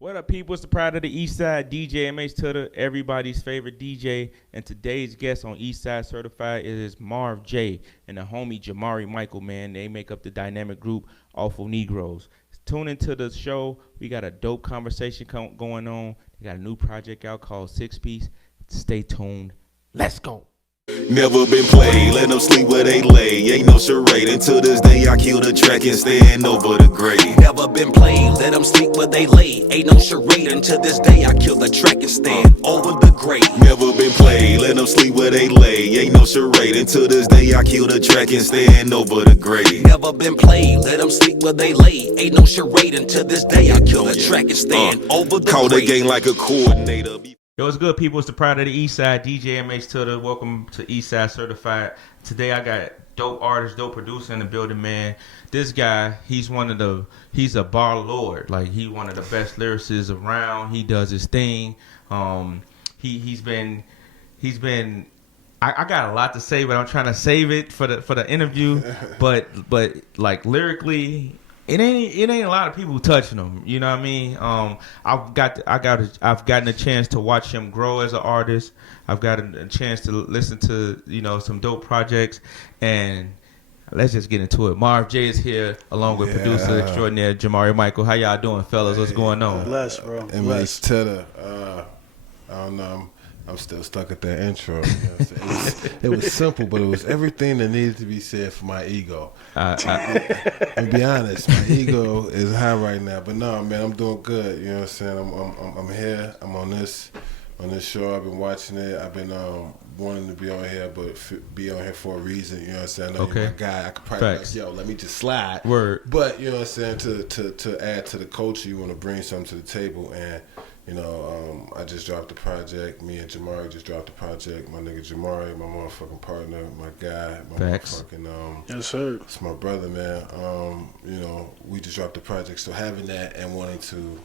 What up, people? It's the Pride of the East Side, DJ MH Tutter, everybody's favorite DJ. And today's guest on East Side Certified is Marv J and the homie Jamari Mikell, man. They make up the dynamic group Awful Negroes. Tune into the show. We got a dope conversation going on. They got a new project out called Six Piece. Stay tuned. Let's go. Never been played, let them sleep where they lay. Ain't no charade. Until this day, I kill the track and stand over the grave. Never been played, let them sleep where they lay. Ain't no charade. Until this day, I kill the track and stand over the grave. Never been played, let them sleep where they lay. Ain't no charade. Until this day, I kill the track and stand over the grave. Never been played, let them sleep where they lay. Ain't no charade. Until this day, I kill the track and stand over the Call grave. the game like a coordinator. Yo, what's good, people? It's the Pride of the East Side, DJ MH Tutter. Welcome to East Side Certified. Today I got dope artist, dope producer in the building, man. This guy, he's a bar lord. Like, he's one of the best lyricists around. He does his thing. He's been. I got a lot to say, but I'm trying to save it for the interview. but like lyrically, It ain't a lot of people touching him. You know what I mean? I've gotten a chance to watch him grow as an artist. I've gotten a chance to listen to some dope projects, and let's just get into it. Marv J is here along with producer extraordinaire Jamari Mikell. How y'all doing, fellas? What's going on? Bless, bro. MH Tutter. I don't know. I'm still stuck at that intro. You know what I'm saying? It was simple, but it was everything that needed to be said for my ego. To be honest, my ego is high right now. But no, man, I'm doing good. You know what I'm saying? I'm here. I'm on this show. I've been watching it. I've been wanting to be on here, but be on here for a reason. You know what I'm saying? I know you're my guy. I could probably be like, yo, let me just slide. Word. But you know what I'm saying? To add to the culture, you want to bring something to the table. And I just dropped the project. Me and Jamari just dropped the project. My nigga Jamari, my motherfucking partner, my guy, my motherfucking yes, sir. It's my brother, man. We just dropped the project. So having that and wanting to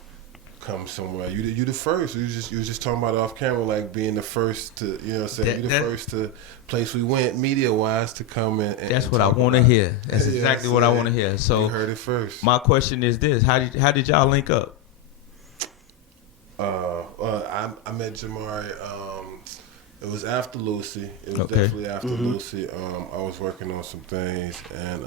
come somewhere, you the first. You was just talking about off camera, like being the first to, you know what I'm saying? You the first to place we went media wise to come and that's what I want to hear. That's exactly what I want to hear. So you heard it first. My question is this: How did y'all link up? I met Jamari. It was after Lucy. It was definitely after Lucy. I was working on some things, and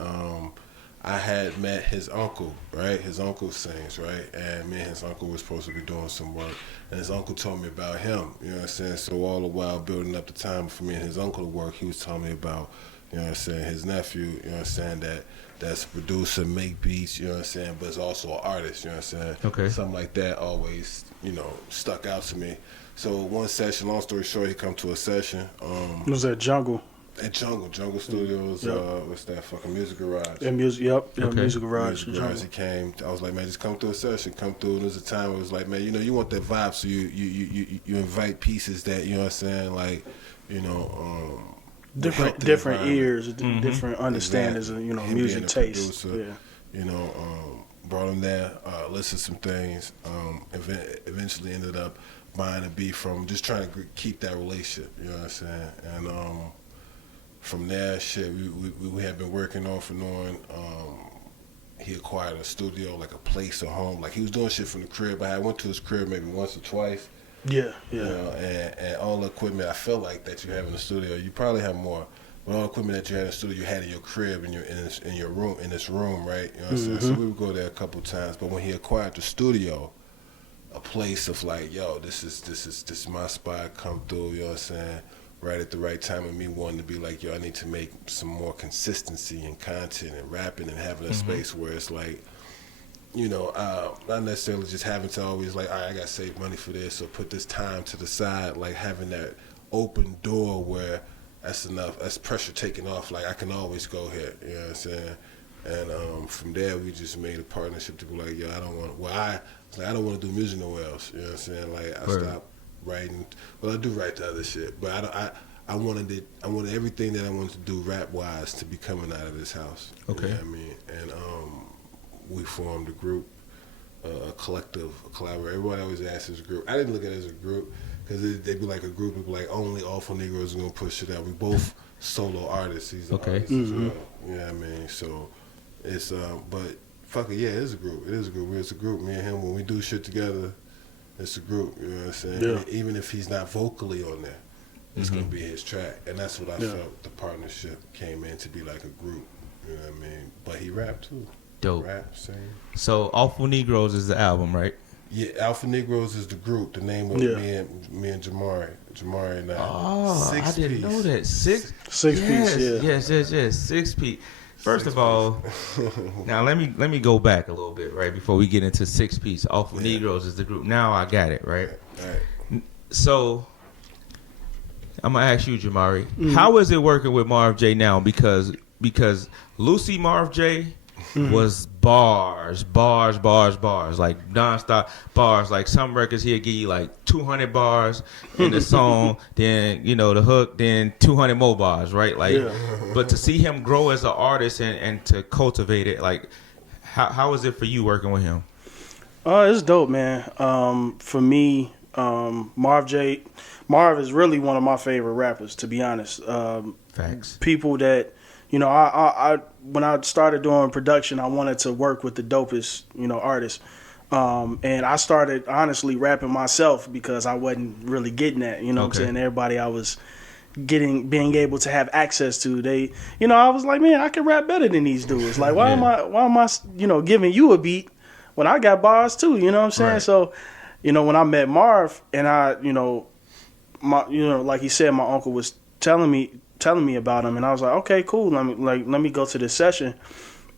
I had met his uncle. Right, his uncle sings, right, and me and his uncle were supposed to be doing some work, and his uncle told me about him. You know what I'm saying? So all the while building up the time for me and his uncle to work, he was telling me about, you know what I'm saying, his nephew. You know what I'm saying, that's a producer, make beats, you know what I'm saying, but it's also an artist, you know what I'm saying? Okay. Something like that always, stuck out to me. So one session, long story short, he come to a session. It was at Jungle. At Jungle Studios, what's that, fucking Music Garage. Music Garage. Music Garage, he came. I was like, man, just come through a session, come through. And there's a time where it was like, man, you want that vibe, so you invite pieces that, you know what I'm saying, like, different ears, different understandings of music taste. Producer, brought him there, listened to some things. Eventually ended up buying a beat from just trying to keep that relationship. You know what I'm saying? And from there, shit, we had been working off and on. He acquired a studio, like a place, a home. Like he was doing shit from the crib. I went to his crib maybe once or twice. Yeah. And all the equipment I felt like that you have in the studio, you probably have more. But all the equipment that you had in the studio, you had in your crib, in your room, in this room, right? You know what I'm saying? So we would go there a couple times. But when he acquired the studio, a place of like, yo, this is my spot, come through, you know what I'm saying? Right at the right time, and me wanting to be like, yo, I need to make some more consistency in content and rapping and having a space where it's like, not necessarily just having to always like, all right, I got to save money for this or put this time to the side, like having that open door where that's enough, that's pressure taken off, like I can always go here, you know what I'm saying? And from there, we just made a partnership to be like, yo, I don't want to do music nowhere else, you know what I'm saying? Like I stopped writing, well, I do write the other shit, but I wanted everything that I wanted to do rap wise to be coming out of this house. Okay. You know what I mean? And we formed a group, a collective, a collaborator. Everybody always asks us a group. I didn't look at it as a group because they'd be like a group of like only Awful Negroes are gonna push it out. We both solo artists. He's an artist as well. You know what I mean? So it's but Fuck it, yeah, it is a group. It is a group. It's a group. Me and him, when we do shit together, it's a group. You know what I'm saying? Yeah. Even if he's not vocally on there, it's gonna be his track, and that's what I Yeah. felt. The partnership came in to be like a group. You know what I mean? But he rapped too. Dope. Rap, sing. So Awful Negroes is the album, right? Yeah, Alpha Negroes is the group. The name of Yeah. me and Jamari and I. Oh, I didn't know that. Six Piece, yeah. Yes. 6 piece. First of all, now let me go back a little bit, right, before we get into 6 piece. Awful Negroes is the group. Now I got it, right? Right. So I'm gonna ask you, Jamari, how is it working with Marv J now? Because Lucy Marv J was bars, like nonstop bars. Like some records he'll give you like 200 bars in the song, then the hook, then 200 more bars, right? Like, but to see him grow as an artist and to cultivate it, like, how is it for you working with him? It's dope, man. For me, Marv is really one of my favorite rappers, to be honest. Facts. People that, I when I started doing production, I wanted to work with the dopest, artists. And I started honestly rapping myself because I wasn't really getting that, what I'm saying? Everybody I was being able to have access to, they, I was like, man, I can rap better than these dudes. Like, why am I, giving you a beat when I got bars too, you know what I'm saying? Right. So, when I met Marv and I, like he said, my uncle was telling me about him, and I was like, okay, cool. Let me go to this session,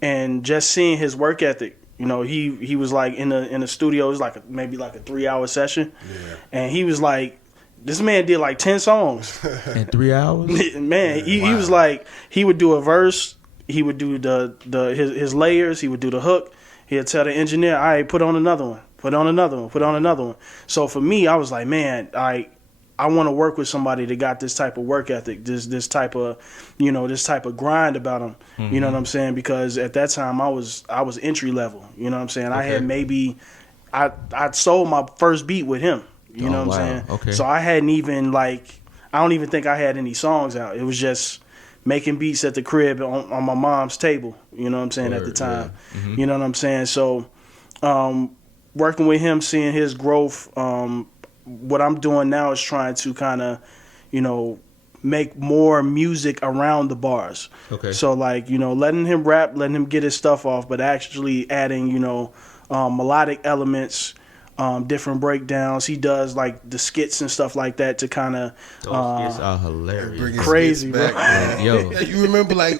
and just seeing his work ethic. He was like in the studio. It was like maybe like a 3-hour session, and he was like, this man did like 10 songs in 3 hours. Man, he was like, he would do a verse, he would do his layers, he would do the hook. He'd tell the engineer, all right, put on another one. So for me, I was like, man, I want to work with somebody that got this type of work ethic, this type of, this type of grind about them. You know what I'm saying? Because at that time I was entry level. You know what I'm saying? Okay. I sold my first beat with him. You know what I'm saying? Okay. So I hadn't even I don't even think I had any songs out. It was just making beats at the crib on my mom's table. You know what I'm saying? At the time. Yeah. You know what I'm saying? So working with him, seeing his growth. What I'm doing now is trying to kind of, make more music around the bars. Okay. So letting him rap, letting him get his stuff off, but actually adding, melodic elements, different breakdowns. He does like the skits and stuff like that to kind of. Those skits are hilarious. Crazy, back, bro. Yo. Yeah, you remember I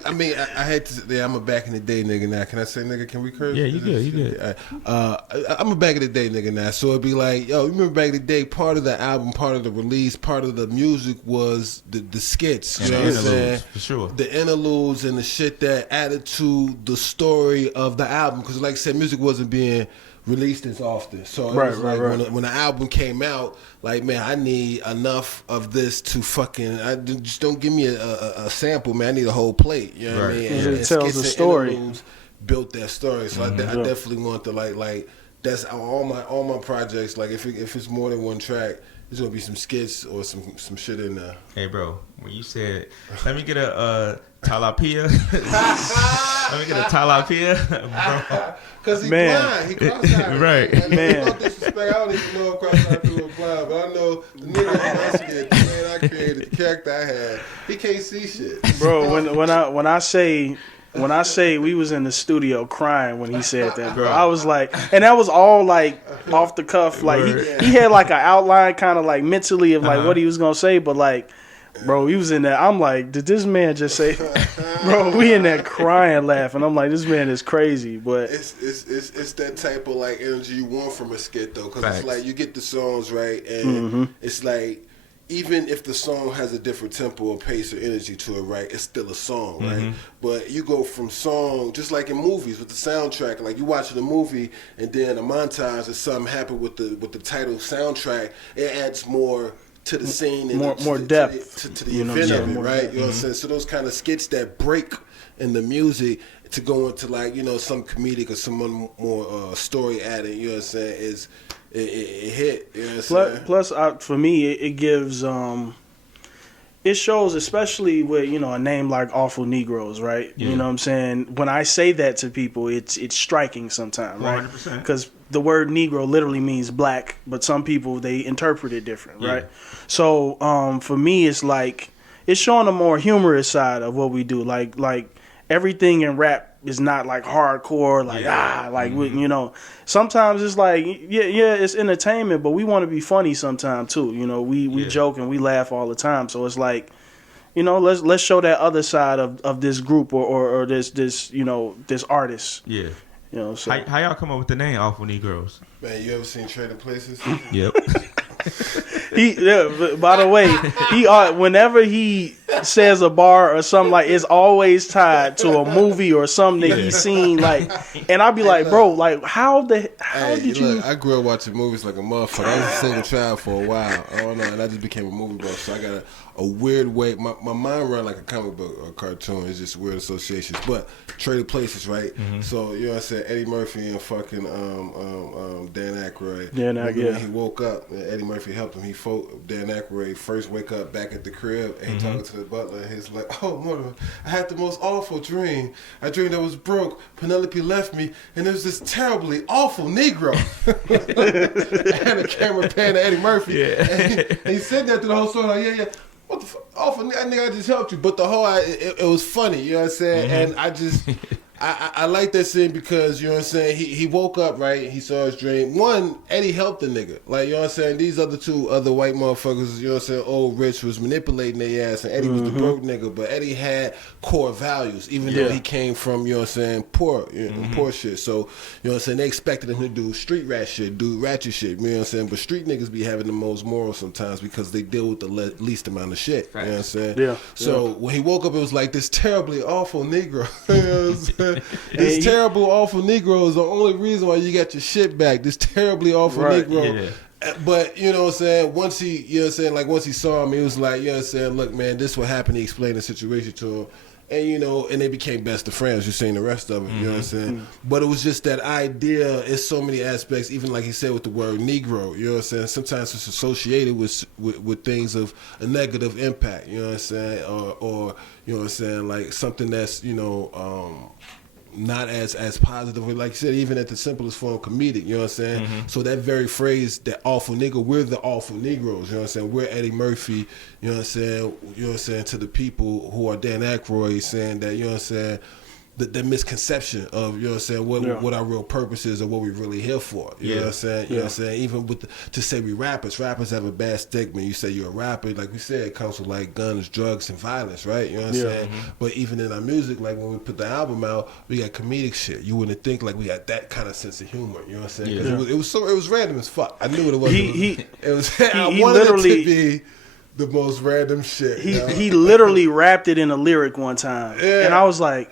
had to. Yeah, I'm a back in the day nigga now. Can I say nigga? Can we curse? Yeah, you good. I'm a back in the day nigga now. So it'd be like, yo, you remember back in the day? Part of the album, part of the release, part of the music was the skits. And you know the what I'm saying? interludes, for sure. The interludes and the shit that added to the story of the album. Because like I said, music wasn't being released as often, so it was like when the album came out, like, man, I need enough of this to just don't give me a sample, man. I need a whole plate. You know what I mean? And it tells the story. Built that story, so I definitely want to like that's all my projects. Like if it's more than one track, there's gonna be some skits or some shit in there. Hey, bro, when you said, let me get a tilapia. Let me get a tilapia, bro. Cause he blind, he cross-eyed. Right. Like, Man. No disrespect, I don't even know if cross-eyed people are blind, but I know the nigga that I did, the man I created, the character I had, he can't see shit. Bro, when I say we was in the studio crying when he said that, bro, I was like, and that was all like off the cuff, like he had like an outline kind of like mentally of like what he was gonna say, but like, bro, he was in there. I'm like, did this man just say, bro? We in there crying, laughing. I'm like, this man is crazy, but it's that type of like energy you want from a skit though, because it's like you get the songs right, and it's like, even if the song has a different tempo or pace or energy to it, right, it's still a song, right? But you go from song, just like in movies with the soundtrack, like you watching a movie and then a montage or something happen with the title soundtrack, it adds more to the scene and more depth to the event of it, right? You know what I'm saying? So those kind of skits that break in the music to go into like, some comedic or some more story added, you know what I'm saying, is it hit, you know what I'm saying? Plus for me it gives it shows, especially with, you know, a name like Awful Negroes, right? Yeah. You know what I'm saying? When I say that to people, it's striking sometimes, right? 100%. Because the word Negro literally means black, but some people, they interpret it different, Yeah. right? So for me, it's like, it's showing a more humorous side of what we do. Like everything in rap is not like hardcore, like you know. Sometimes it's like yeah, it's entertainment, but we want to be funny sometimes too. You know, we joke and we laugh all the time. So it's like, you know, let's show that other side of this group or this you know, this artist. Yeah. You know, so How y'all come up with the name Awful Negroes? Man, you ever seen Trading Places? Yep. by the way, whenever he says a bar or something, like, it's always tied to a movie or something that he's seen, like, and I'd be like, bro, like, how did you? Look, I grew up watching movies like a motherfucker. I was a single child for a while. I don't know, and I just became a movie buff. So I got a weird way. My mind run like a comic book or cartoon. It's just weird associations. But Traded Places, right? Mm-hmm. So you know what I said? Eddie Murphy and fucking Dan Aykroyd. Dan Aykroyd, yeah. He woke up and Eddie Murphy helped him. Dan Aykroyd first wake up back at the crib and he talking to the butler. And he's like, "Oh, mother, I had the most awful dream. I dreamed I was broke. Penelope left me, and there was this terribly awful Negro." And the camera pan to Eddie Murphy. Yeah. And he said that through the whole story. Like, yeah. What the fuck? Awful nigga, I just helped you. But the whole, it was funny. You know what I'm saying? And I just, I like that scene because, you know what I'm saying, he woke up, right? He saw his dream. One, Eddie helped the nigga. Like, you know what I'm saying? These two other white motherfuckers, you know what I'm saying, old rich was manipulating their ass, and Eddie was the broke nigga. But Eddie had core values, even though he came from, you know what I'm saying, poor, poor shit. So, you know what I'm saying, they expected him to do street rat shit, do ratchet shit, you know what I'm saying? But street niggas be having the most morals sometimes because they deal with the least amount of shit, you know what I'm saying? Yeah. So when he woke up, it was like this terribly awful Negro. You know what I'm saying? This terrible, awful Negro is the only reason why you got your shit back. This terribly awful Negro. Yeah. But, you know what I'm saying, once he, you know what I'm saying, like once he saw him, he was like, you know what I'm saying, look, man, this what happened. He explained the situation to him. And, you know, and they became best of friends. You're seeing the rest of it, you know what I'm saying? But it was just that idea, it's so many aspects, even like he said with the word Negro, you know what I'm saying? Sometimes it's associated with things of a negative impact, you know what I'm saying? Or you know what I'm saying, like something that's, you know, not as positive, like you said, even at the simplest form, comedic, you know what I'm saying? So that very phrase, that awful nigga, we're the awful Negroes, you know what I'm saying? We're Eddie Murphy, you know what I'm saying? You know what I'm saying, to the people who are Dan Aykroyd, saying that, you know what I'm saying, the misconception of, you know what I'm saying, what our real purpose is or what we're really here for. You know what I'm saying? You know what I'm saying? Even with to say we rappers have a bad stigma. You say you're a rapper, like we said, it comes with like guns, drugs, and violence, right? You know what I'm saying? But even in our music, like when we put the album out, we got comedic shit. You wouldn't think like we had that kind of sense of humor. You know what I'm saying? Because it was random as fuck. I knew what it was. I wanted it to be the most random shit. He literally rapped it in a lyric one time, and I was like,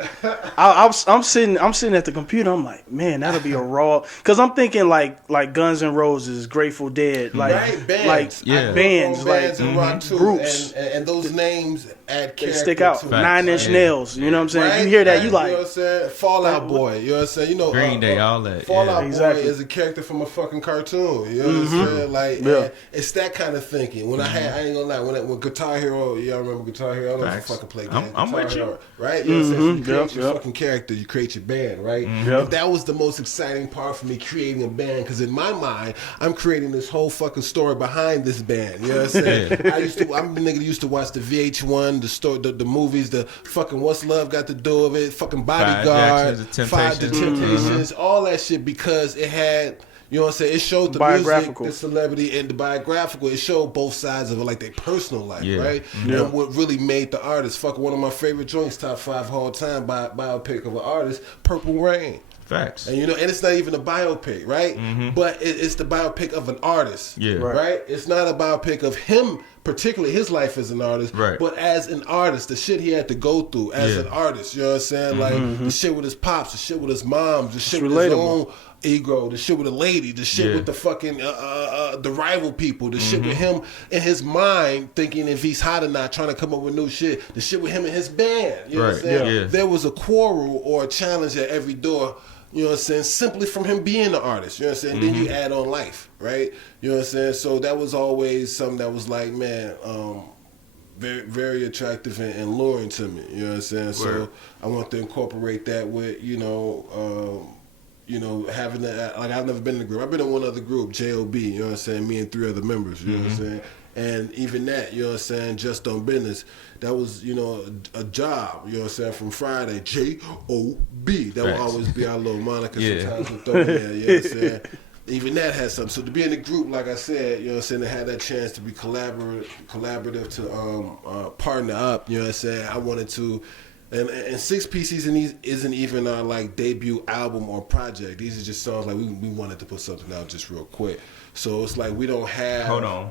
I'm sitting at the computer. I'm like, man, that'll be a raw. Because I'm thinking like Guns N' Roses, Grateful Dead, like bands, like and rock too, groups, and those names add character stick out. to 9 Inch Nails, you know what I'm saying? Right? You hear that, you like, you know what I'm saying? Fallout Boy, you know what I'm saying? You know, Green Day, all that. Fallout Exactly. Boy is a character from a fucking cartoon. You know what I'm saying? Like, and it's that kind of thinking. When I ain't gonna lie, when Guitar Hero, y'all remember Guitar Hero? I don't know if you fucking play games. I'm with you. Hero, right? You know what I'm saying? You create your fucking character, you create your band, right? But that was the most exciting part for me, creating a band, because in my mind, I'm creating this whole fucking story behind this band. You know what I'm saying? I'm the nigga that used to watch the VH1, the story, the movies, the fucking What's Love Got to Do with It, fucking Bodyguard, Five the Temptations, all that shit, because it had, you know what I'm saying, it showed the music, the celebrity, and the biographical. It showed both sides of it, like their personal life, right? And what really made the artist, one of my favorite joints, top 5 all time, biopic of an artist, Purple Rain. Facts. And you know, and it's not even a biopic, right? But it's the biopic of an artist, right? It's not a biopic of him, particularly his life as an artist, but as an artist, the shit he had to go through as an artist. You know what I'm saying? Like the shit with his pops, the shit with his mom, the shit with his own ego, the shit with a lady, the shit with the fucking the rival people, the shit with him in his mind thinking if he's hot or not, trying to come up with new shit, the shit with him and his band. You know what I'm saying? There was a quarrel or a challenge at every door. You know what I'm saying? Simply from him being the artist. You know what I'm saying? Then you add on life, right? You know what I'm saying? So that was always something that was like, man, very, very attractive and luring to me. You know what I'm saying? So Word. I want to incorporate that with, having that. Like, I've never been in a group. I've been in one other group, J.O.B., you know what I'm saying? Me and 3 other members, you know what I'm saying? And even that, you know what I'm saying, just on business, that was, a job, you know what I'm saying, from Friday, J.O.B. That will Facts. always be our little moniker. Yeah. Sometimes we'll throw in there, you know what I'm saying? Even that has something. So to be in a group, like I said, you know what I'm saying, to have that chance to be collaborative to partner up, you know what I'm saying, I wanted to, and 6 Piece isn't even our like debut album or project. These are just songs like we wanted to put something out just real quick. So it's like we don't have. Hold on.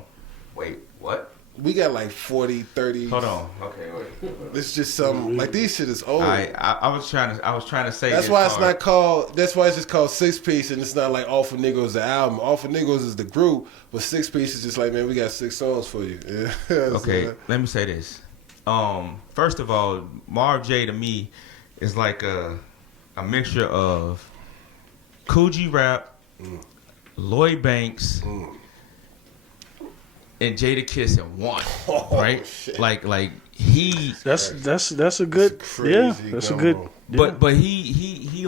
Wait, what? We got like 40, 30. Hold on. Okay, wait. It's just something like these shit is old. I was trying to say That's this why it's part. not called. That's why it's just called 6 Piece, and it's not like All for Niggas the album. All for Niggas is the group, but 6 Piece is just like, man, we got 6 songs for you. Yeah. Okay, let me say this. First of all, Marv J to me is like a mixture of Coogee Rap, Lloyd Banks, and Jada Kiss in one, right? Shit. Like he. That's a good. Yeah, that's a good. Yeah. But he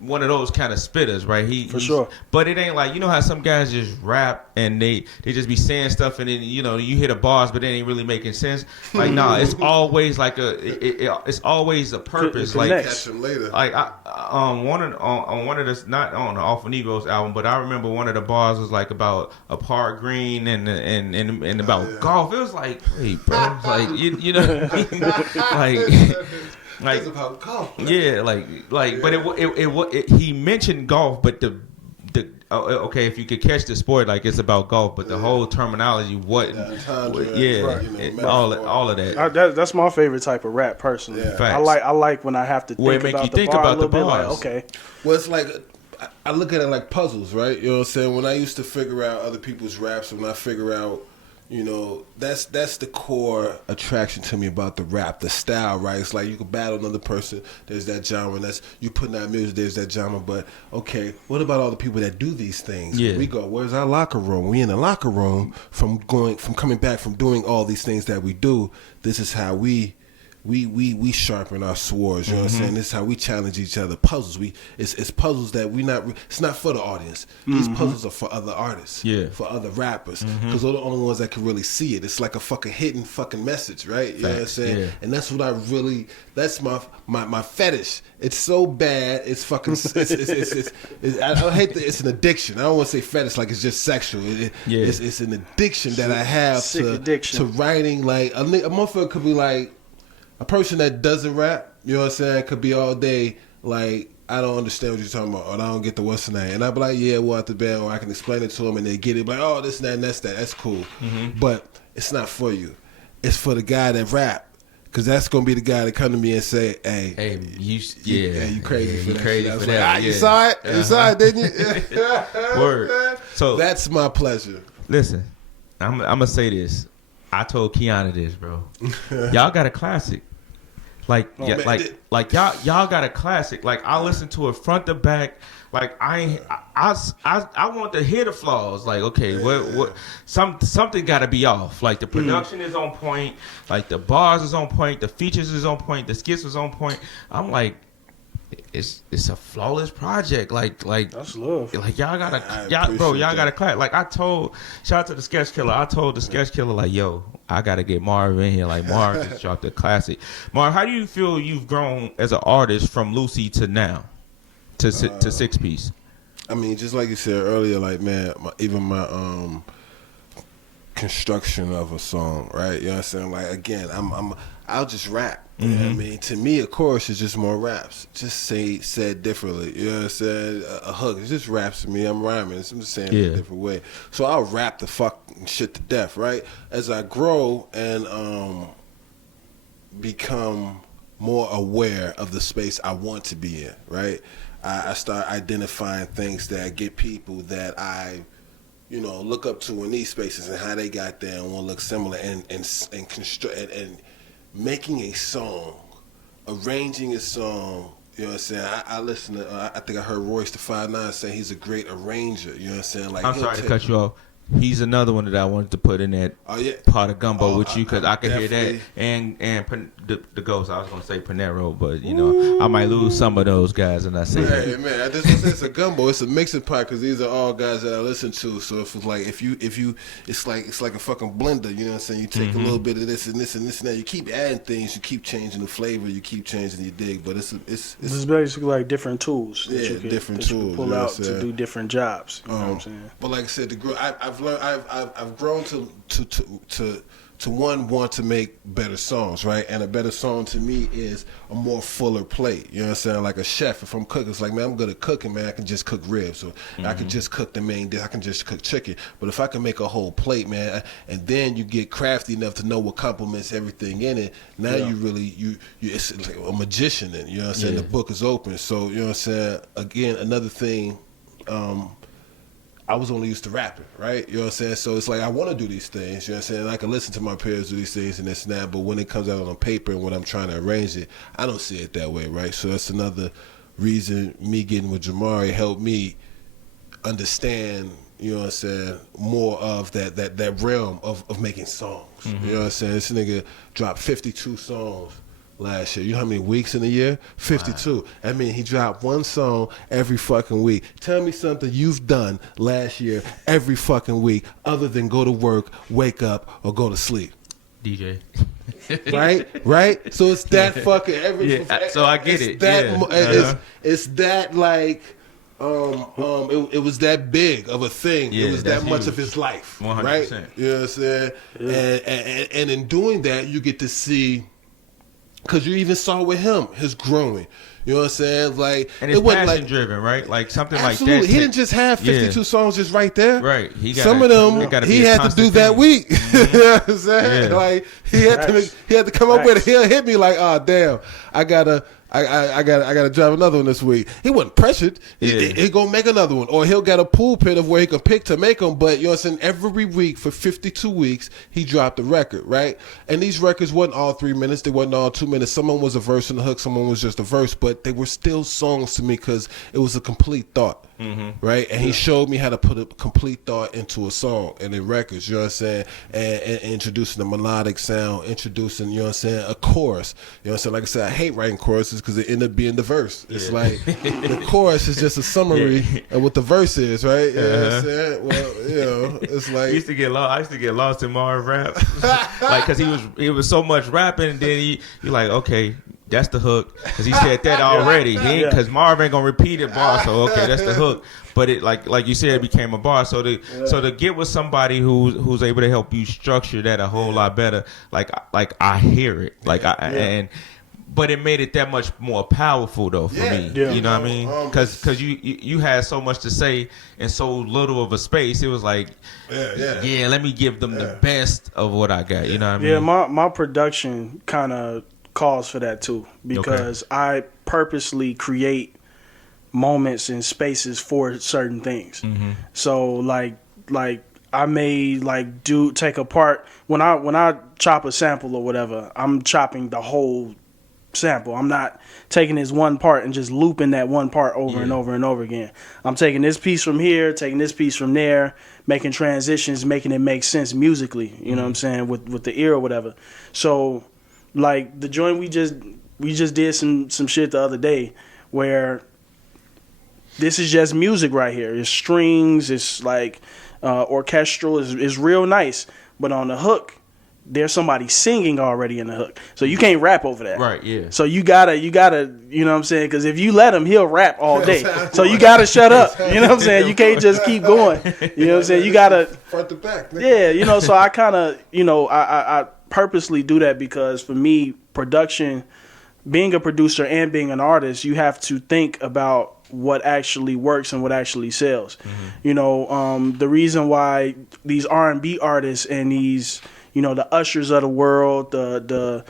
one of those kind of spitters, right? For sure. But it ain't like, you know how some guys just rap and they just be saying stuff and then you hit a bars but it ain't really making sense. Like nah, it's always like it's always a purpose. Like Catch them later. like on one of the, not on the Off of Negroes album, but I remember one of the bars was like about a park green and about golf. It was like, wait, bro, it's like you know what I mean? like It's about golf. yeah, but it he mentioned golf, but the okay, if you could catch the sport, like it's about golf, but the whole terminology, all of that. That's my favorite type of rap, personally. Yeah. Facts. I like when I have to Where it think make about you the think bar about a little the bit. Like, bars. okay, Well, it's like I look at it like puzzles, right? You know what I'm saying? When I used to figure out other people's raps, when I figure out, that's the core attraction to me about the rap, the style, right? It's like you can battle another person. There's that genre. That's you putting out music. There's that genre. But okay, what about all the people that do these things? Yeah. We go. Where's our locker room? We in the locker room from coming back from doing all these things that we do. This is how we sharpen our swords, you know what I'm saying? This is how we challenge each other. Puzzles, it's puzzles that it's not for the audience. These puzzles are for other artists, for other rappers, because they're the only ones that can really see it. It's like a fucking hidden fucking message, right? You know what I'm saying? Yeah. And that's what that's my fetish. It's so bad. It's fucking. I hate that it's an addiction. I don't want to say fetish like it's just sexual. It's an addiction that I have to writing. Like a motherfucker could be like. A person that doesn't rap, you know what I'm saying, could be all day like, I don't understand what you're talking about, or I don't get the what's the name. And I'd be like, yeah, well, at the band, or I can explain it to them, and they get it. Like, oh, this, and that, and that's that. That's cool. But it's not for you. It's for the guy that rap. Because that's going to be the guy that come to me and say, hey, you crazy for that. Crazy shit. for that. You saw it? You saw it, didn't you? Word. So that's my pleasure. Listen, I'm going to say this. I told Kiana this, bro. Y'all got a classic. Like y'all got a classic. Like I listen to it front to back. Like I want to hear the flaws. Like okay, what something got to be off. Like the production is on point. Like the bars is on point. The features is on point. The skits is on point. I'm like, it's a flawless project. Like that's love. Like y'all got a class. Like shout out to the Sketch Killer. I told the Sketch Killer like, yo, I gotta get Marv in here. Like Marv just dropped a classic. Marv, how do you feel you've grown as an artist from Lucy to now to 6 Piece? I mean, just like you said earlier, like man, my construction of a song, right? You know what I'm saying? Like again, I'll just rap. You know what I mean? To me, of course, it's just more raps. Just said differently. You know what I'm saying? A hook. It's just raps to me. I'm rhyming. I'm just saying it in a different way. So I'll rap the fucking shit to death, right? As I grow and become more aware of the space I want to be in, right? I start identifying things that get people that I look up to in these spaces and how they got there and want to look similar and construct and making a song, arranging a song. You know what I'm saying? I listen to. I think I heard Royce the 5'9" say he's a great arranger. You know what I'm saying? Like I'm sorry to cut you off. He's another one that I wanted to put in that pot of gumbo with you because I could hear that and the Ghost. I was gonna say Panero, but you know I might lose some of those guys, and I say hey man, I just it's a gumbo. It's a mixing pot because these are all guys that I listen to. So if it's like if you it's like a fucking blender. You know what I'm saying? You take a little bit of this and this and this and that. You keep adding things. You keep changing the flavor. You keep changing your dig. But it's basically like different tools. Yeah, different tools. You pull out to do different jobs. You know what I'm saying? But like I said, I've grown to want to make better songs, right? And a better song to me is a more fuller plate. You know what I'm saying? Like a chef, if I'm cooking, it's like, man, I'm good at cooking, man. I can just cook ribs, or I can just cook the main dish. I can just cook chicken. But if I can make a whole plate, man, and then you get crafty enough to know what complements everything in it, now you really it's like a magician. Then you know what I'm saying? The book is open. So you know what I'm saying? Again, another thing. I was only used to rapping, right? You know what I'm saying? So it's like I want to do these things, you know what I'm saying? I can listen to my peers do these things and this and that, but when it comes out on paper and when I'm trying to arrange it, I don't see it that way, right? So that's another reason me getting with Jamari helped me understand, you know what I'm saying, more of that realm of making songs. You know what I'm saying? This nigga dropped 52 songs last year. You know how many weeks in a year? 52. Wow. I mean, he dropped one song every fucking week. Tell me something you've done last year every fucking week other than go to work, wake up, or go to sleep. DJ. Right? So it's that fucking so I get it. It's that like it was that big of a thing. It was that much of his life. 100%. Right? You know what I'm saying? Yeah. And in doing that, you get to see. Because you even saw with him, his growing. You know what I'm saying? Like, and it's it wasn't passion like, driven, right? Like something absolutely. like that. He didn't just have 52 songs just right there. Right. Some of them he had to do that week. You know what I'm saying? Yeah. Like he had to come up with it. He'll hit me like, oh damn, I gotta drive another one this week. He wasn't pressured. He gonna make another one, or he'll get a pulpit of where he can pick to make them. But you know what I'm saying? Every week for 52 weeks, he dropped a record, right? And these records wasn't all 3 minutes. They wasn't all 2 minutes. Someone was a verse and a hook. Someone was just a verse. But they were still songs to me because it was a complete thought, right? And he showed me how to put a complete thought into a song and in records. You know what I'm saying? And introducing the melodic sound, introducing, you know what I'm saying, a chorus. You know what I'm saying? Like I said, I hate writing choruses because it ended up being the verse. It's like the chorus is just a summary of what the verse is, right? You know what I'm saying? Well, you know, it's like I used to get lost in Marv rap, like because he was so much rapping, and then he like, okay, that's the hook because he said that already. Because Marv ain't gonna repeat it bar, so okay, that's the hook. But it like you said, it became a bar. So to get with somebody who's able to help you structure that a whole lot better, like I hear it, but it made it that much more powerful though for me. You know what I mean? Because you had so much to say in so little of a space. It was like, let me give them the best of what I got. You know what I mean? Yeah, my production kind of calls for that too, because I purposely create moments and spaces for certain things. So like I may take apart when I chop a sample or whatever, I'm chopping the whole sample. I'm not taking this one part and just looping that one part over and over and over again. I'm taking this piece from here, taking this piece from there, making transitions, making it make sense musically, you know what I'm saying, with the ear or whatever. So like the joint we just did some shit the other day where this is just music right here. It's strings, it's like orchestral, is real nice. But on the hook, there's somebody singing already in the hook. So you can't rap over that. Right, yeah. So you gotta, you know what I'm saying? Because if you let him, he'll rap all day. So you gotta shut up. You know what I'm saying? You can't just keep going. You know what I'm saying? You gotta. Front to back. Yeah, you know, so I kind of, you know, I purposely do that because for me, production, being a producer and being an artist, you have to think about what actually works and what actually sells. You know, the reason why these R&B artists and these, you know, the Ushers of the world, the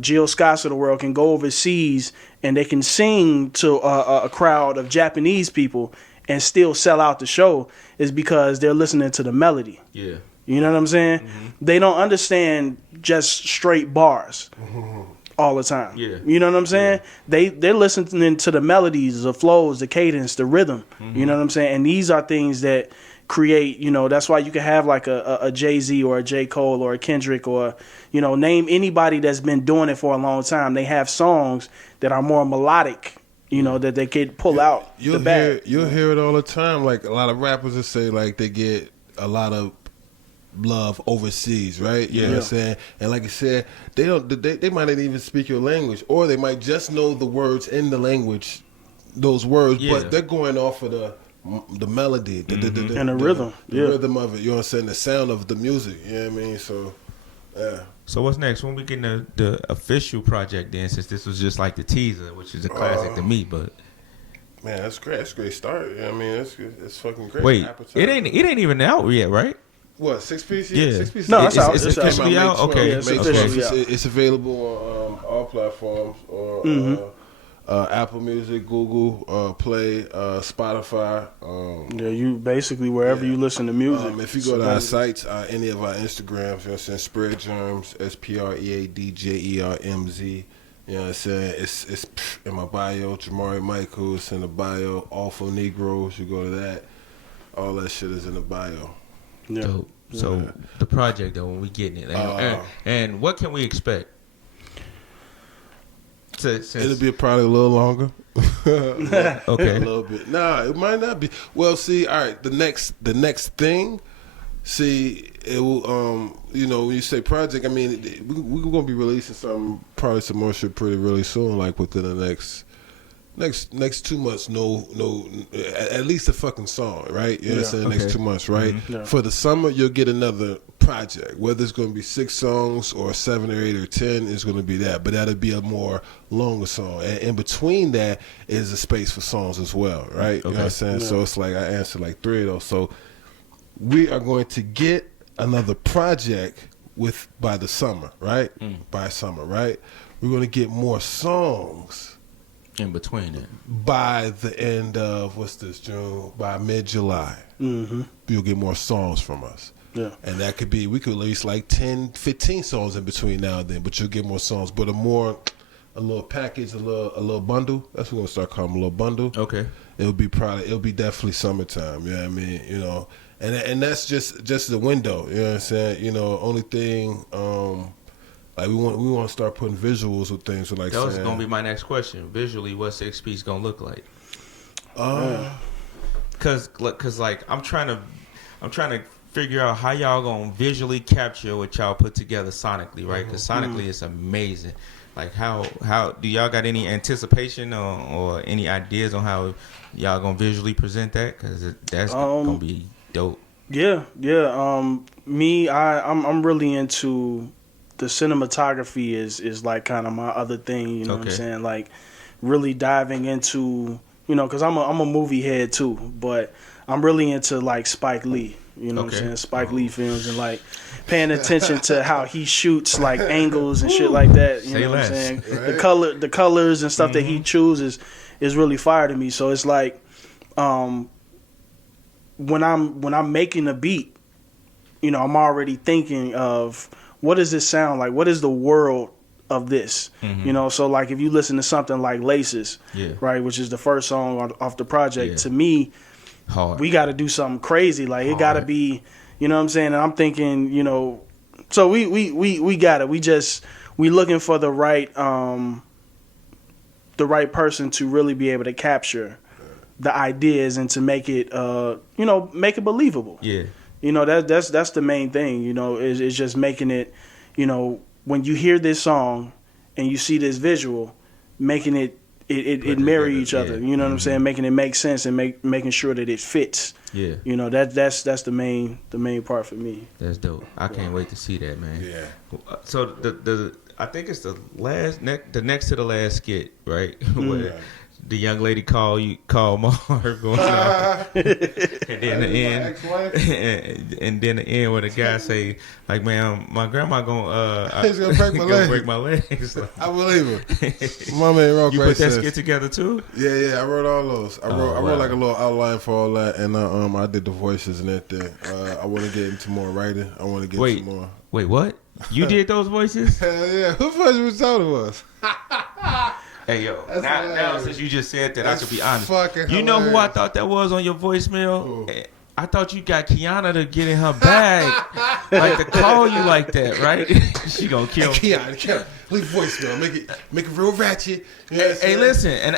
Jill Scotts of the world can go overseas and they can sing to a crowd of Japanese people and still sell out the show is because they're listening to the melody. Yeah. You know what I'm saying? They don't understand just straight bars. all the time. Yeah. You know what I'm saying? They're listening to the melodies, the flows, the cadence, the rhythm. You know what I'm saying? And these are things that create, that's why you can have like a Jay-Z or a J. Cole or a Kendrick or, name anybody that's been doing it for a long time. They have songs that are more melodic, that they could pull out the bag. You'll hear it all the time. Like a lot of rappers will say like they get a lot of love overseas, right? You know what I'm saying? And like I said, they might not even speak your language, or they might just know the words in the language, those words, but they're going off of the melody, and the rhythm, the rhythm of it. You know what I'm saying? The sound of the music. You know what I mean? So, yeah. So what's next? When we get the official project then, since this was just like the teaser, which is a classic to me, but. Man, that's great. That's a great start. You know what I mean? It's fucking great. Wait, it ain't even out yet, right? What, 6 Piece? Yeah. 6 Piece. No, it's out. It's officially out? Okay. Yeah, it's officially out. It's available on all platforms, or Apple Music, Google Play, Spotify. You basically wherever you listen to music. If you go to our sites, any of our Instagrams, you know what I'm saying? Spread Germs, SpreadJermz. You know what I'm saying? It's in my bio. Jamari Mikell is in the bio. Awful Negroes, you go to that. All that shit is in the bio. Yeah. So the project though, when we getting it, and what can we expect? It'll be probably a little longer. Okay, a little bit. Nah, it might not be. Well, see, all right. The next thing. See, it will. When you say project, I mean, we're gonna be releasing probably some more shit pretty really soon, like within the next 2 months. No, at least a fucking song, right? You know what I'm saying? Next 2 months, right? Mm-hmm. Yeah. For the summer, you'll get another project. Whether it's gonna be 6 songs or 7 or 8 or 10, it's gonna be that. But that'll be a more longer song, and in between that is a space for songs as well, right? You know what I'm saying? Yeah. So it's like I answered like 3 of those. So we are going to get another project by the summer, right? By summer, right? We're going to get more songs in between it by the end of June, by mid-July. You'll get more songs from us. Yeah. And that could be, we could release like 10, 15 songs in between now and then, but you'll get more songs. But a little package, a little bundle. That's what we're going to start calling a little bundle. Okay. It'll be definitely summertime. You know what I mean? And that's just the window. You know what I'm saying? Only thing, like we want to start putting visuals with things. So like that was gonna be my next question. Visually, what 6 Piece gonna look like? Cause like I'm trying to figure out how y'all gonna visually capture what y'all put together sonically, right? Because sonically it's amazing. Like how do y'all got any anticipation or any ideas on how y'all gonna visually present that? Because that's gonna be dope. Yeah. I'm really into the cinematography is like kind of my other thing. You know what I'm saying? Like really diving into because I'm a movie head too, but I'm really into like Spike Lee. You know what I'm saying? Spike Lee films and like paying attention to how he shoots like angles and shit like that. You know what I'm saying? Right. The colors and stuff that he chooses is really fire to me. So it's like when I'm making a beat, I'm already thinking of what does this sound like? What is the world of this? So like if you listen to something like Laces, right, which is the first song off the project, to me, hard. We got to do something crazy. Like it got to be, you know what I'm saying? And I'm thinking, so we got it. We looking for the right person to really be able to capture the ideas and to make it, make it believable. Yeah. That's the main thing, is just making it, when you hear this song and you see this visual, making it marry each other. You know what I'm saying? Making it make sense and making sure that it fits. Yeah. That's the main part for me. That's dope. I can't wait to see that, man. Yeah. So the I think it's the next to the last skit, right? Where the young lady call Marv going off, and then the end where the guy say like, "Man, my grandma he's gonna break my legs." I believe it. My man Rock. You put that skit together too? Yeah. I wrote all those. I wrote like a little outline for all that, and I did the voices and everything. I want to get into more writing. I want to get some more. Wait, what? You did those voices? Hell yeah. Who voice was that was? Hey yo, That's now hilarious. since you just said that, That's I could be honest. fucking You know who I hilarious. thought that was on your voicemail? Who? I thought you got Kiana to get in her bag, like to call you like that, right? She gonna kill me. Keanu, leave voicemail. Make it real ratchet. You know what I'm Hey, saying? listen, and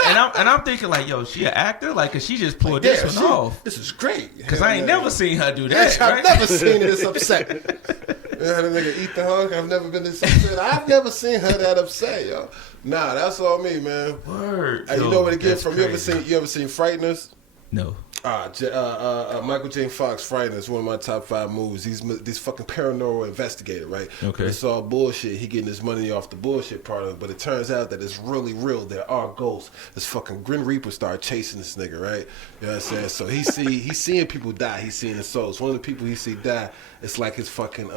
I'm thinking like, yo, she an actor? Like, cause she just pulled Damn, this one off. This is great. Cause I ain't never seen her do Bitch, that. I've Right? never seen her this upset. You know, the nigga eat the hunk. I've never been this upset. I've never seen her that upset, yo. Nah, that's all me, man. Word. Hey, you Yo, know what it get that's from? crazy. You ever seen Frighteners? No. Michael J. Fox Frighteners is one of my top 5 movies. He's this fucking paranormal investigator, right? Okay. It's all bullshit. He getting his money off the bullshit part of it, but it turns out that it's really real. There are ghosts. This fucking Grim Reaper started chasing this nigga, right? You know what I'm saying? So he's seeing people die. He's seeing the souls. One of the people he see die, it's like his fucking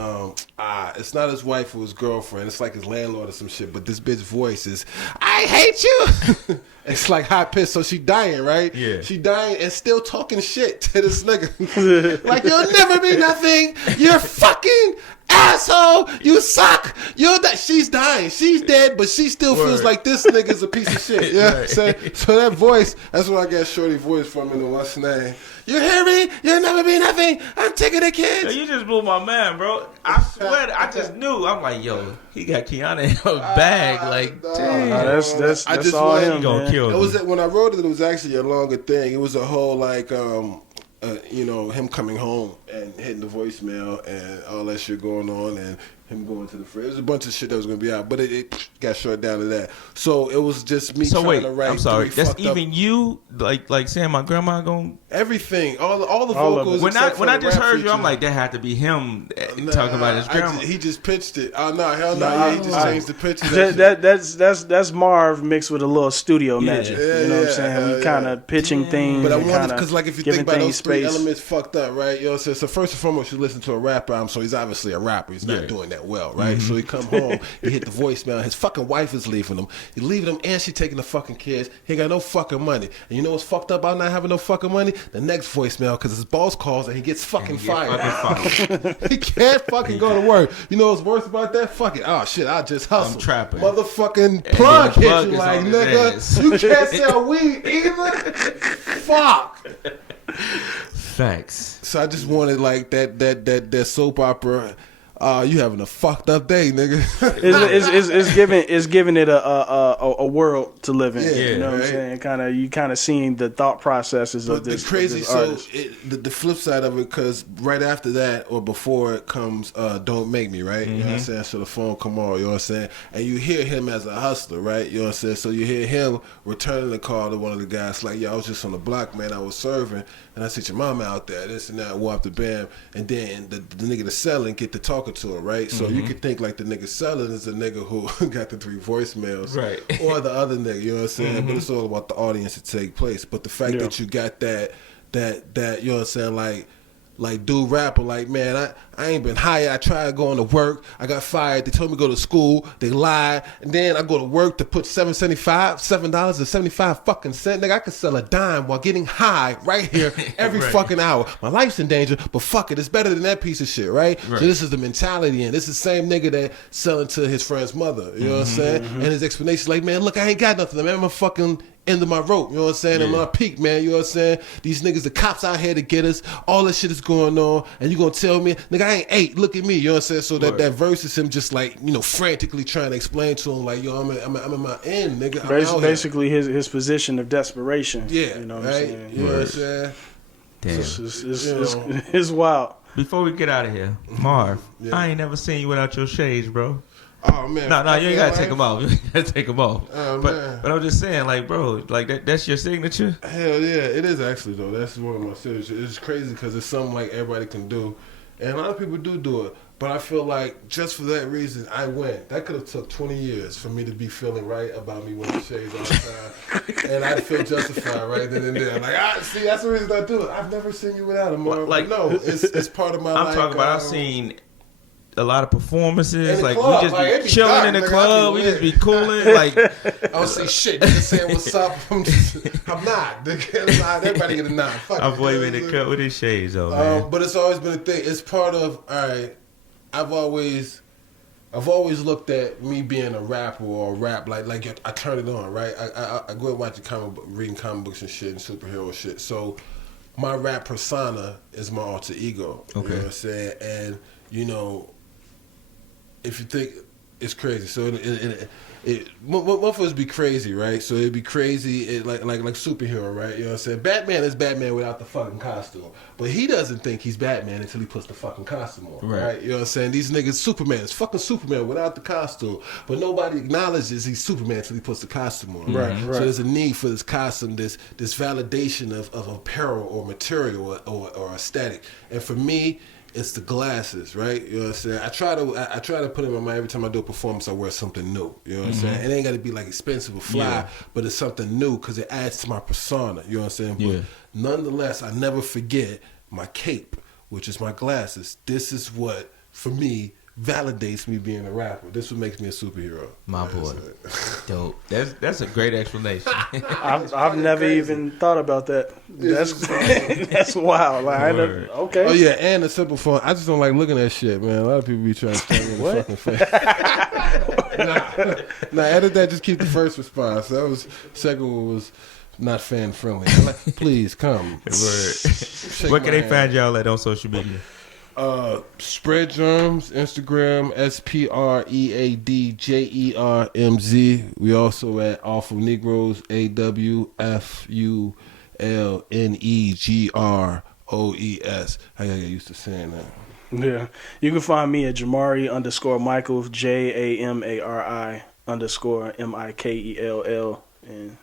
it's not his wife or his girlfriend. It's like his landlord or some shit. But this bitch voice is, I hate you. It's like high pitched. So she dying, right? Yeah. She dying and still talking shit to this nigga. Like, you'll never be nothing. You're fucking asshole. You suck. You're that. She's dying. She's dead, but she still feels Word. like this nigga's a piece of shit. You know what I'm Right. saying? So that voice, that's where I get Shorty voice from in the what's name. You hear me? You'll never be nothing. I'm taking the Yo, kids. you just blew my man, bro. I swear, I just knew. I'm like, yo, he got Kiana in her bag. Like, damn. That's I just all wanted- him. He gonna Man. kill It me. was when I wrote it. It was actually a longer thing. It was a whole like, him coming home and hitting the voicemail and all that shit going on and him going to the fridge. There's a bunch of shit that was gonna be out, but it got short down to that. So it was just me So trying wait, to write. I'm sorry. 3 That's fucked up- even you, like saying my grandma gonna. everything. All the All of vocals. it. When I except for when I the just rap heard you, I'm feature. like, that had to be him Nah, talking about his grandma. he just pitched it. Oh no, hell no. Yeah, he just changed the pitch. of That's Marv mixed with a little studio magic. Yeah, You know what I'm yeah, saying? hell We kind of pitching things. But I and wanted, kinda because like if you giving think about those things 3 space. elements fucked up, right? You know what I'm saying? So first and foremost, you listen to a rap album, so he's obviously a rapper. He's not Yeah. doing that well, right? So he come home, he hit the voicemail. His fucking wife is leaving him. He's leaving him and she taking the fucking kids. He ain't got no fucking money. And you know what's fucked up about not having no fucking money? The next voicemail, because his boss calls and he gets fucking fired. He can't fucking go to work. You know what's worse about that? Fuck it. Oh shit, I just hustle. I'm trapping. Motherfucking plug the hit plug you is like, on his nigga, ass. you can't sell weed either? Fuck. Facts. So I just wanted like that soap opera. You having a fucked up day, nigga. It's giving it a world to live in. Yeah, you know what I'm right. saying? You kind of seeing the thought processes But of this. the crazy, of this so artist. the flip side of it, because right after that or before it comes, Don't Make Me, right? You know what I'm saying? So the phone come on, you know what I'm saying? And you hear him as a hustler, right? You know what I'm saying? So you hear him returning the call to one of the guys, like, yo, I was just on the block, man, I was serving, and I see your mama out there, this and that, whoop the bam, and then the nigga that's selling get to talking to him, right? So you could think like the nigga selling is the nigga who got the 3 voicemails, Right. or the other nigga, you know what I'm saying? But it's all about the audience to take place. But the fact Yeah. that you got that, you know what I'm saying, like dude rapper, like, man, I ain't been hired. I tried going to work. I got fired. They told me to go to school. They lied. And then I go to work to put $7.75 fucking cent. Nigga, I could sell a dime while getting high right here every Right. fucking hour. My life's in danger, but fuck it. It's better than that piece of shit, right? Right. So this is the mentality, and this is the same nigga that selling to his friend's mother. You know what I'm saying? And his explanation like, man, look, I ain't got nothing. I'm a fucking end of my rope, you know what I'm saying? And Yeah. my peak, man, you know what I'm saying? These niggas, the cops out here to get us, all this shit is going on, and you gonna tell me, nigga, I ain't 8, look at me, you know what I'm saying? So Word. that verse is him just like, you know, frantically trying to explain to him, like, yo, I'm in my end, nigga. I'm out here. Basically, his position of desperation. Yeah, you know what right? I'm saying? You know what I'm saying? Damn. It's wild. Before we get out of here, Marv, Yeah. I ain't never seen you without your shades, bro. Oh, man. No, you ain't gotta fuck take them off. You ain't gotta take them off. Oh, but man. but I'm just saying, like, bro, like that's your signature. Hell yeah, it is actually though. That's one of my signatures. It's crazy because it's something like everybody can do, and a lot of people do it. But I feel like just for that reason, I win. That could have took 20 years for me to be feeling right about me wearing shades all the time, and I'd feel justified right then and there. Like, see, that's the reason I do it. I've never seen you without them. Like- No, it's part of my. I'm like, talking about. I've seen a lot of In performances. the Like club, we just like, be it be chilling dark, in the nigga, I club. be We just be lit. cooling. Like I don't say shit. You just saying what's up. I'm not. Everybody get a nod. Fuck I'm it. waving the cut with his shades, though, man. But it's always been a thing. It's part of, all right, I've always I've always looked at me being a rapper or a rap like I turn it on, right? I go and watch reading comic books and shit and superhero shit. So my rap persona is my alter ego. Okay. You know what I'm saying? And you know, if you think it's crazy, so one for us be crazy, right? So it'd be crazy, like superhero, right? You know what I'm saying? Batman is Batman without the fucking costume, but he doesn't think he's Batman until he puts the fucking costume on, right? You know what I'm saying? These niggas, Superman is fucking Superman without the costume, but nobody acknowledges he's Superman until he puts the costume on, right? So there's a need for this costume, this validation of apparel or material or aesthetic, and for me, it's the glasses, right? You know what I'm saying? I try to put in my mind every time I do a performance, I wear something new. You know what I'm saying? It ain't got to be like expensive or fly, but it's something new because it adds to my persona. You know what I'm saying? But nonetheless, I never forget my cape, which is my glasses. This is what, for me, validates me being a rapper. This is what makes me a superhero. My boy. Dope. That's a great explanation. I've never even thought about that. That's wild. Like, okay. Oh yeah, and the simple phone. I just don't like looking at shit, man. A lot of people be trying to tell me in the fucking face. Nah, edit that. Just keep the first response. That was second one was not fan friendly. Like, please come. Where can they find y'all at on social media? Spread Germs, Instagram, SpreadJermz. We also at Awful Negroes, AWFULNEGROES. I gotta get used to saying that. Yeah. You can find me at Jamari _Mikell, JAMARI_MIKELL. And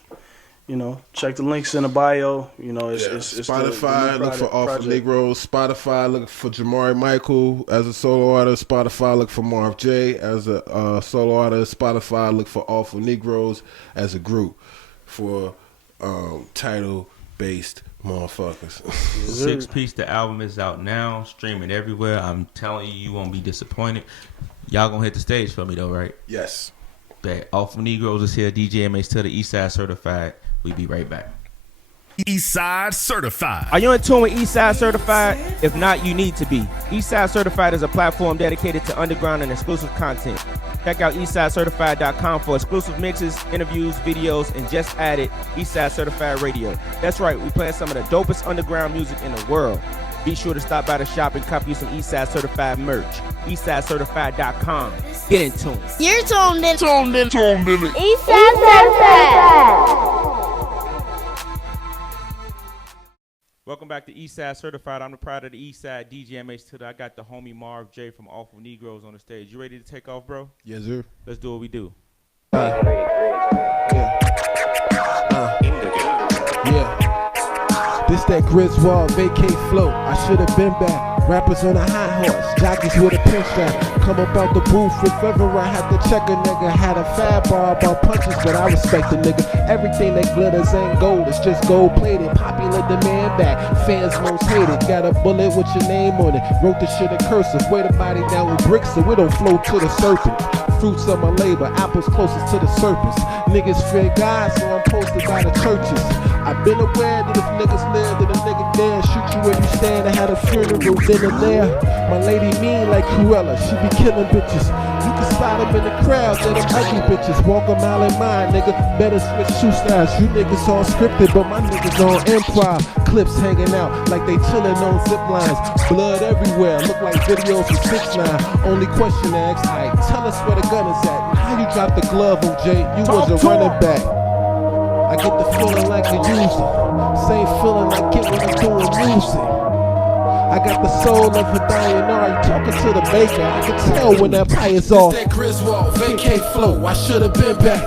you know, check the links in the bio. You know, it's Spotify. Look for Awful Negroes. Spotify. Look for Jamari Mikell as a solo artist. Spotify. Look for Marv J as a solo artist. Spotify. Look for Awful Negroes as a group for title-based motherfuckers. 6-piece. The album is out now, streaming everywhere. I'm telling you, you won't be disappointed. Y'all gonna hit the stage for me though, right? Yes. That Awful Negroes is here. DJ MH to the Eastside Certified. We be right back. Eastside Certified. Are you in tune with Eastside Certified? If not, you need to be. Eastside Certified is a platform dedicated to underground and exclusive content. Check out eastsidecertified.com for exclusive mixes, interviews, videos, and just added Eastside Certified Radio. That's right, we play some of the dopest underground music in the world. Be sure to stop by the shop and copy some Eastside Certified merch. eastsidecertified.com. Get in tune. You're tuned in. Eastside Certified. Welcome back to Eastside Certified. I'm the pride of the Eastside, DJ MH to the. I got the homie Marv J from Awful Negroes on the stage. You ready to take off, bro? Yes, sir. Let's do what we do. This that Griswold vacate flow. I should have been back. Rappers on a high horse, jockeys with a pin strap. Come up out the booth if ever I had to check a nigga. Had a fat bar about punches, but I respect the nigga. Everything that glitters ain't gold, it's just gold plated. Popular demand back, fans most hated. Got a bullet with your name on it. Wrote the shit in cursive. Weigh the body down with bricks so we don't float to the serpent. Fruits of my labor, apples closest to the surface. Niggas fear God, so I'm posted by the churches. I've been aware that if niggas live, then a nigga there shoot you where you stand. I had a funeral then and there. My lady mean like Cruella, she be killing bitches. You can spot them in the crowd, they're them ugly bitches. Walk a mile in mine, nigga. Better switch shoe styles. You niggas all scripted, but my niggas on improv. Clips hanging out like they chilling on zip lines. Blood everywhere, look like videos from 6ix9ine. Only question asked, aight, tell us where the gun is at. How you dropped the glove, OJ? You was a running back. I get the feeling like a user. Same feeling I get when I'm doing music. I got the soul of a Dianari talking to the baker. I can tell when that pie is off. That Griswold vacate flow. I should have been back.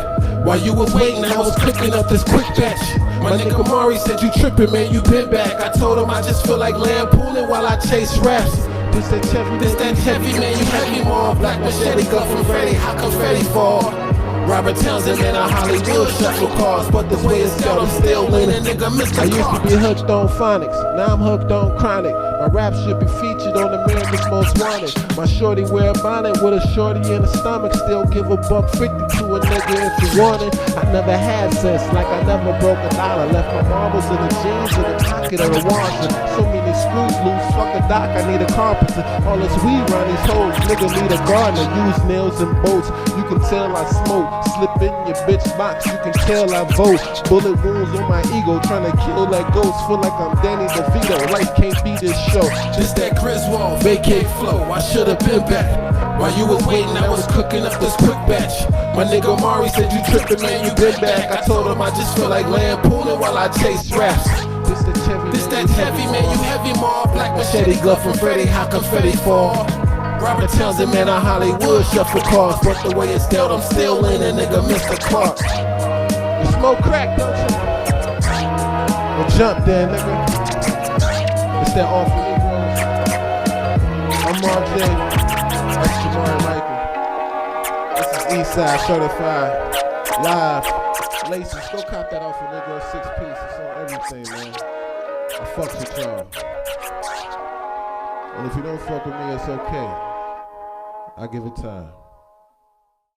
While you was waiting, I was cooking up this quick batch. My nigga Mari said you tripping, man, you been back. I told him I just feel like lampooning while I chase raps. This that heavy, man, you heavy more. Black machete gun from Freddy, how come Freddy fall? Robert Townsend, man, I Hollywood shuffle cars, but this way it's out, I'm still winning, nigga, Mr. I used to be hooked on phonics, now I'm hooked on chronic. My rap should be featured on the Man niggas most wanted. My shorty wear a bonnet with a shorty in the stomach. Still give a $1.50 to a nigga if you want it. I never had sense, like I never broke a dollar. Left my marbles in the jeans in the pocket of the washer. So many screws loose, fuck a doc, I need a carpenter. All this weed round these hoes, nigga need a gardener. Use nails and bolts, you can tell I smoke. Slip in your bitch box, you can tell I vote. Bullet wounds on my ego, trying to kill that ghost. Feel like I'm Danny DeVito, life can't be this show. This that Griswold, vacate flow, I should've been back. While you was waiting, I was cooking up this quick batch. My nigga Mari said you trippin', man, you been back. I told him I just feel like lampooning while I chase raps. This that heavy, man, you heavy, Marv. Black machete glove from Freddy, how confetti fall? Robert Townsend, man, on Hollywood, shuffle cars. But the way it's dealt, I'm still in a nigga, Mr. Clark. You smoke crack, don't you? Well, jump there, nigga. It's that all for Negroes. I'm Marv J. That's Jamari Michael. This is Eastside Certified. Live. Laces, go cop that off for Negro 6-piece. It's on everything, man. I fucks with y'all. And if you don't fuck with me, it's okay. I give it time.